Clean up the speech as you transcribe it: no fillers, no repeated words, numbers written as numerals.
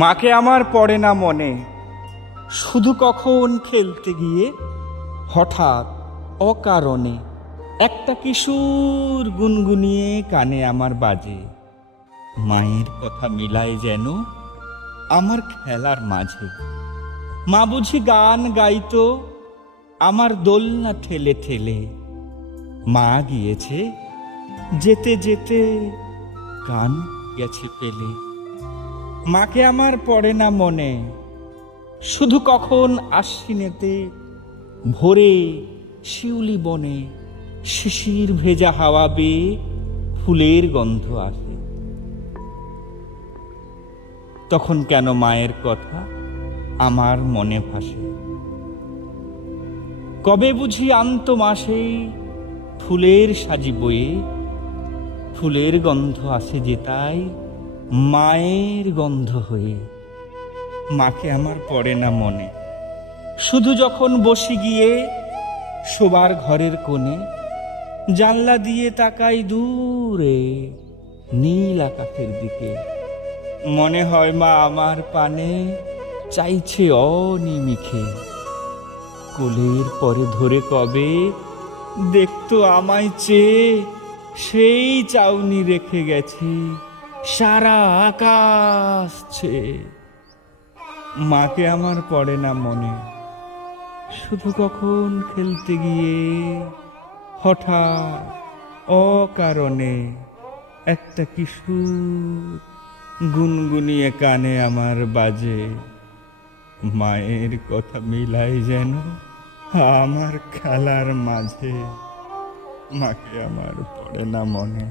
মাকে আমার পড়ে না মনে, শুধু কখন খেলতে গিয়ে হঠাৎ অকারণে একটা কিশোর গুনগুনিয়ে কানে আমার বাজে। মায়ের কথা মিলায় যেন আমার খেলার মাঝে। মা বুঝি গান গাইতো আমার দোলনা ঠেলে ঠেলে। মা গিয়েছে যেতে যেতে গান গেছে পেলে। মাকে আমার পড়ে না মনে, শুধু কখন আশ্বিনেতে ভোরে শিউলি বনে শিশির ভেজা হাওয়া বেয়ে ফুলের গন্ধ আসে। তখন কেন মায়ের কথা আমার মনে ভাসে। কবে বুঝি আন্ত মাসে ফুলের সাজি বয়ে, ফুলের গন্ধ আসে যে তাই মায়ের গন্ধ হয়ে। মাকে আমার পড়ে না মনে, শুধু যখন বসি গিয়ে শোবার ঘরের কোণে, জানলা দিয়ে তাকাই দূরে নীল আকাশের দিকে। মনে হয় মা আমার পানে চাইছে অনিমিখে। কোলের পরে ধরে কবে দেখতো আমায় চেয়ে, সেই চাউনি রেখে গেছে সারা আকাশ ছেয়ে। মাকে আমার পড়ে না মনে, শুধু কখন খেলতে গিয়ে হঠাৎ অকারণে একটা কিশোর গুনগুনিয়ে কানে আমার বাজে। মায়ের কথা মিলাই যেন আমার খেলার মাঝে। মাকে আমার পড়ে না মনে।